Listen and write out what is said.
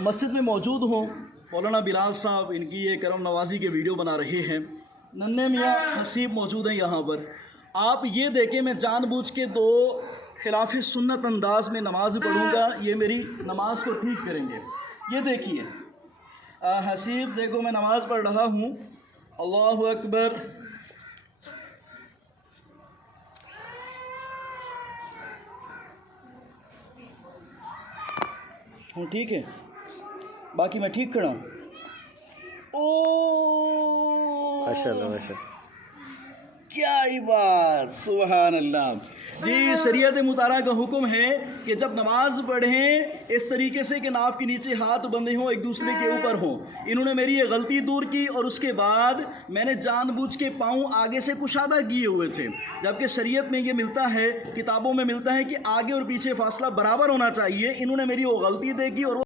مسجد میں موجود ہوں، مولانا بلال صاحب ان کی یہ کرم نوازی کے ویڈیو بنا رہے ہیں، ننھے میاں حسیب موجود ہیں یہاں پر. آپ یہ دیکھیں میں جان بوجھ کے دو خلاف سنت انداز میں نماز پڑھوں گا، یہ میری نماز کو ٹھیک کریں گے. یہ دیکھیے حسیب، دیکھو میں نماز پڑھ رہا ہوں. اللہ اکبر. ہوں ٹھیک ہے، باقی میں ٹھیک کھڑا ہوں. ماشاء اللہ ماشاء اللہ. کیا ہی بات، سبحان اللہ. جی شریعت مطالعہ کا حکم ہے کہ جب نماز پڑھیں اس طریقے سے کہ ناف کے نیچے ہاتھ بندھے ہوں، ایک دوسرے کے اوپر ہوں. انہوں نے میری یہ غلطی دور کی اور اس کے بعد میں نے جان بوجھ کے پاؤں آگے سے کشادہ کیے ہوئے تھے، جبکہ شریعت میں یہ ملتا ہے، کتابوں میں ملتا ہے کہ آگے اور پیچھے فاصلہ برابر ہونا چاہیے. انہوں نے میری وہ غلطی دیکھی اور